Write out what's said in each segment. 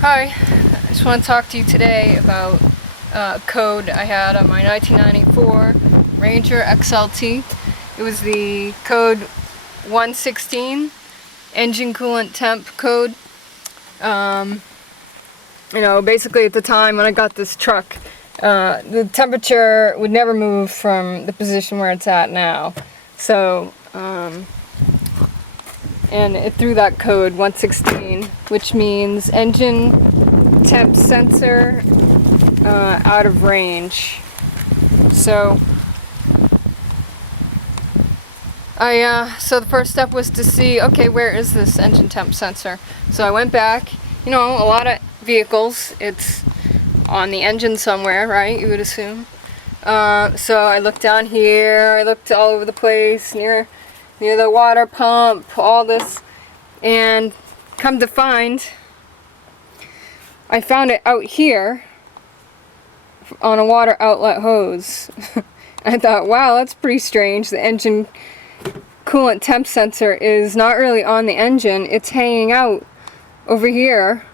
Hi, I just want to talk to you today about code I had on my 1994 Ranger XLT. It was the code 116 engine coolant temp code. Basically at the time when I got this truck, the temperature would never move from the position where it's at now. So, and it threw that code 116, which means engine temp sensor out of range. So so the first step was to see, okay, where is this engine temp sensor? So I went back. A lot of vehicles, it's on the engine somewhere, right? You would assume. So I looked down here. I looked all over the place, near the water pump, all this, and come to find, I found it out here on a water outlet hose. I thought, wow, that's pretty strange. The engine coolant temp sensor is not really on the engine, it's hanging out over here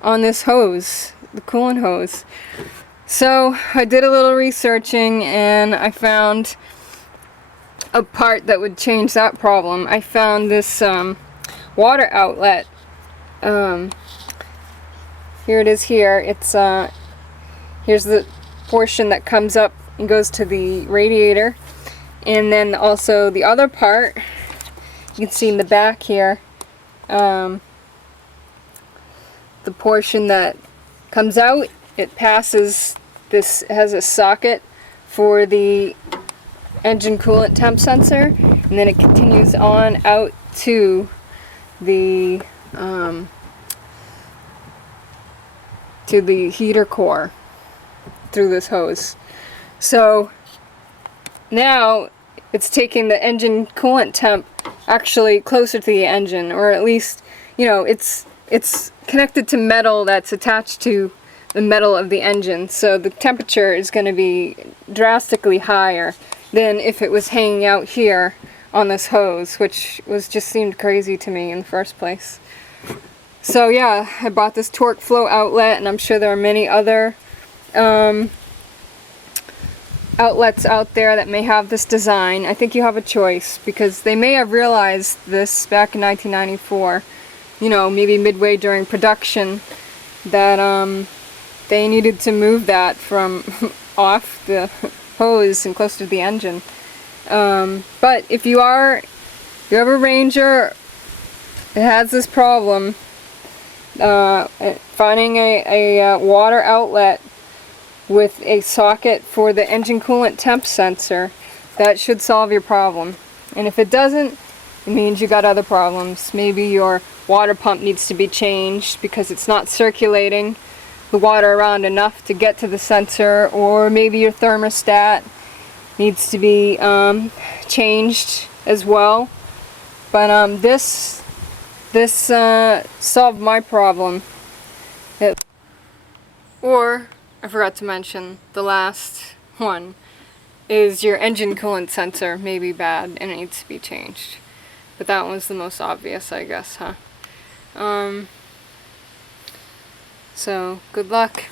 on this hose, the coolant hose. So I did a little researching and I found a part that would change that problem. I found this water outlet. Here it is here. It's here's the portion that comes up and goes to the radiator, and then also the other part you can see in the back here, the portion that comes out, it passes this, has a socket for the engine coolant temp sensor, and then it continues on out to the heater core through this hose. So now it's taking the engine coolant temp actually closer to the engine, or at least, it's connected to metal that's attached to the metal of the engine, so the temperature is going to be drastically higher than if it was hanging out here on this hose, which just seemed crazy to me in the first place. So yeah, I bought this torque flow outlet, and I'm sure there are many other outlets out there that may have this design. I think you have a choice, because they may have realized this back in 1994, maybe midway during production, that they needed to move that from off the hose and close to the engine. But if you have a Ranger that has this problem, finding a water outlet with a socket for the engine coolant temp sensor, that should solve your problem. And if it doesn't, it means you got other problems. Maybe your water pump needs to be changed because it's not circulating the water around enough to get to the sensor, or maybe your thermostat needs to be changed as well. But this solved my problem. Or, I forgot to mention, the last one is your engine coolant sensor may be bad and it needs to be changed. But that one's the most obvious, I guess, huh? So, good luck.